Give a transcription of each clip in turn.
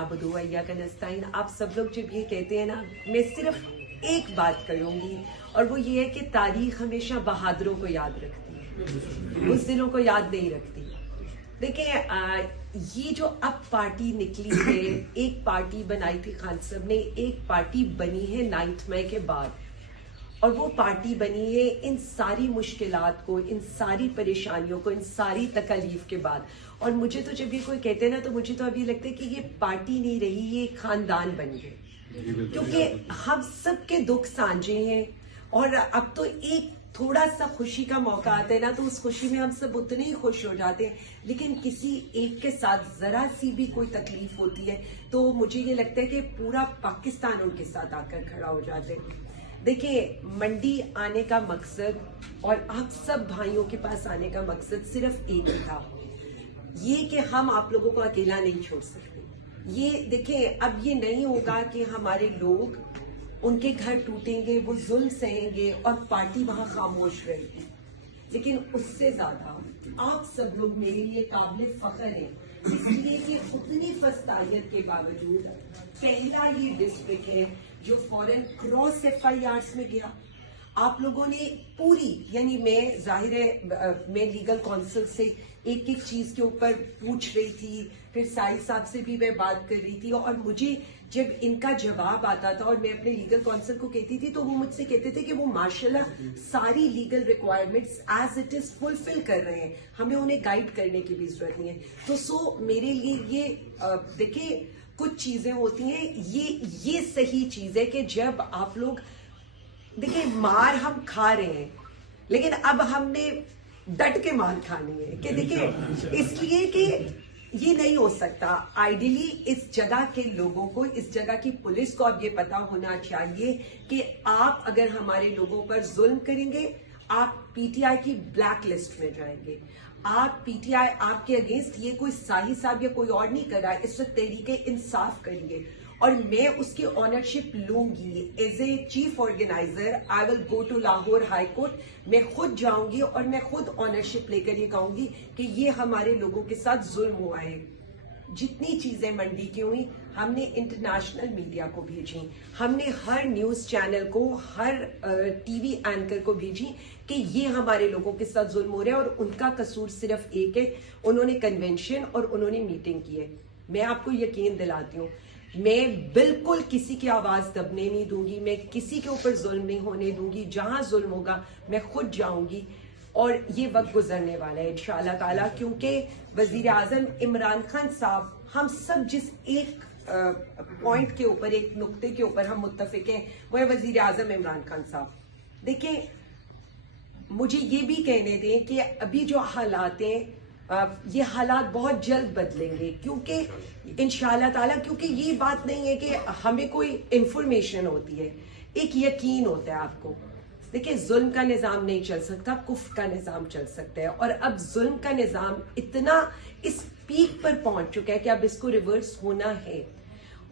नाबुदु व इय्याका नस्तईन। आप सब लोग जब ये कहते हैं ना, मैं सिर्फ एक बात करूंगी और वो ये है कि तारीख हमेशा बहादुरों को याद रखती है, बुज़दिलों को याद नहीं रखती। देखिए ये जो अब पार्टी निकली है, एक पार्टी बनाई थी खान साहब ने, एक पार्टी बनी है 9 मई के बाद, और वो पार्टी बनी है इन सारी मुश्किलात को, इन सारी परेशानियों को, इन सारी तकलीफ के बाद। और मुझे तो जब ये कोई कहते हैं ना, तो मुझे तो अभी लगता है कि ये पार्टी नहीं रही, ये खानदान बन गए, क्योंकि हम सब के दुख साझे हैं। और अब तो एक थोड़ा सा खुशी का मौका आता है ना, तो उस खुशी में हम सब उतने ही खुश हो जाते हैं, लेकिन किसी एक के साथ जरा सी भी कोई तकलीफ होती है तो मुझे ये लगता है कि पूरा पाकिस्तान उनके साथ आकर खड़ा हो जाते हैं। देखिए, मंडी आने का मकसद और आप सब भाइयों के पास आने का मकसद सिर्फ एक ही था, ये कि हम आप लोगों को अकेला नहीं छोड़ सकते। ये देखिए, अब ये नहीं होगा कि हमारे लोग, उनके घर टूटेंगे, वो जुल्म सहेंगे और पार्टी वहां खामोश रहेगी, लेकिन उससे ज्यादा आप सब लोग मेरे लिए काबिल फख्र हैं, इसलिए कि उतनी फस्तायत के बावजूद पहला ये डिस्ट्रिक्ट है जो फौरन क्रॉस FIRs में गया। आप लोगों ने पूरी, यानी मैं जाहिर है मैं लीगल काउंसिल से एक एक चीज के ऊपर पूछ रही थी, फिर साहिल साहब से भी मैं बात कर रही थी, और मुझे जब इनका जवाब आता था और मैं अपने लीगल काउंसिल को कहती थी, तो वो मुझसे कहते थे कि वो माशाल्लाह सारी legal requirements as it is fulfil कर रहे हैं, हमें उन्हें गाइड करने की भी जरूरत नहीं है। तो मेरे लिए ये देखिए, कुछ चीजें होती हैं, ये सही चीज है कि जब आप लोग, देखिए मार हम खा रहे हैं, लेकिन अब हमने डट के मार खानी है कि देखिए, इसलिए कि ये नहीं हो सकता। आइडियली इस जगह के लोगों को, इस जगह की पुलिस को अब ये पता होना चाहिए कि आप अगर हमारे लोगों पर जुल्म करेंगे, आप PTI की ब्लैक लिस्ट में जाएंगे। आप PTI आपके अगेंस्ट ये कोई साही साहब या कोई और नहीं कर रहा है, इस वक्त तहरीके इंसाफ करेंगे और मैं उसकी ऑनरशिप लूंगी। As a chief organiser I will go to Lahore High Court, मैं खुद जाऊंगी और मैं खुद ऑनरशिप लेकर ये कहूंगी कि ये हमारे लोगों के साथ जुल्म हुआ है। जितनी चीजें मंडी की हुई, हमने इंटरनेशनल मीडिया को भेजी, हमने हर न्यूज चैनल को, हर TV एंकर को भेजी कि ये हमारे लोगों के साथ जुल्म हो रहा है और उनका कसूर सिर्फ एक है, उन्होंने कन्वेंशन और उन्होंने मीटिंग की है। मैं आपको यकीन दिलाती हूँ, मैं बिल्कुल किसी की आवाज दबने नहीं दूंगी, मैं किसी के ऊपर जुल्म नहीं होने दूंगी। जहां जुल्म होगा मैं खुद जाऊंगी और ये वक्त गुजरने वाला है इंशाअल्लाह ताला, क्योंकि वजीर आजम इमरान खान साहब, हम सब जिस एक पॉइंट के ऊपर, एक नुक्ते के ऊपर हम मुत्तफिक हैं, वो है वजीर आजम इमरान खान साहब। देखिए, मुझे ये भी कहने दें कि अभी जो हालात हैं, ये हालात बहुत जल्द बदलेंगे, क्योंकि इंशाअल्लाह ताला, क्योंकि ये बात नहीं है कि हमें कोई इंफॉर्मेशन होती है, एक यकीन होता है आपको। देखिए, जुल्म का निजाम नहीं चल सकता, कुफ्र का निजाम चल सकता है, और अब जुल्म का निजाम इतना इस पीक पर पहुंच चुका है कि अब इसको रिवर्स होना है।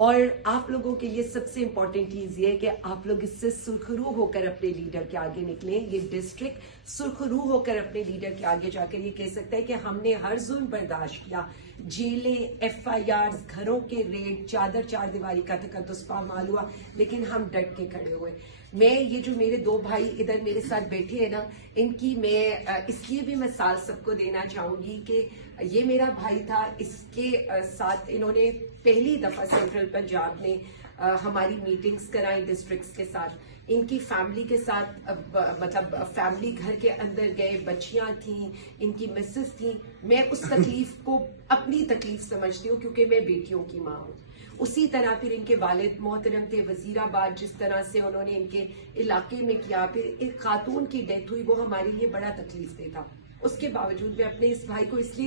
और आप लोगों के लिए सबसे इंपॉर्टेंट चीज ये है कि आप लोग इससे सुरखरू होकर अपने लीडर के आगे निकलें। ये डिस्ट्रिक्ट सुरखरू होकर अपने लीडर के आगे जाकर ये कह सकता है कि हमने हर जुल्म बर्दाश्त किया, जेलें, FIRs, घरों के रेड, चार दीवारी का तकद्दुस पामाल हुआ, लेकिन हम डट के खड़े हुए। मैं, ये जो मेरे 2 भाई इधर मेरे साथ बैठे हैं ना, इनकी मैं इसलिए भी मिसाल सबको देना चाहूंगी कि ये मेरा भाई था, इसके साथ इन्होंने पहली दफा सेंट्रल पंजाब में हमारी मीटिंग्स कराई डिस्ट्रिक्ट्स के साथ, इनकी फैमिली के साथ, मतलब फैमिली घर के अंदर गए, बच्चियां थी, इनकी मिसेस थी। मैं उस तकलीफ को अपनी तकलीफ समझती हूँ, क्योंकि मैं बेटियों की माँ हूँ। उसी तरह फिर इनके वालिद मोहतरम थे वजीराबाद, जिस तरह से उन्होंने इनके इलाके में किया, फिर एक खातून की डेथ हुई, वो हमारे लिए बड़ा तकलीफ दे था। उसके बावजूद मैं अपने इस भाई को इसलिए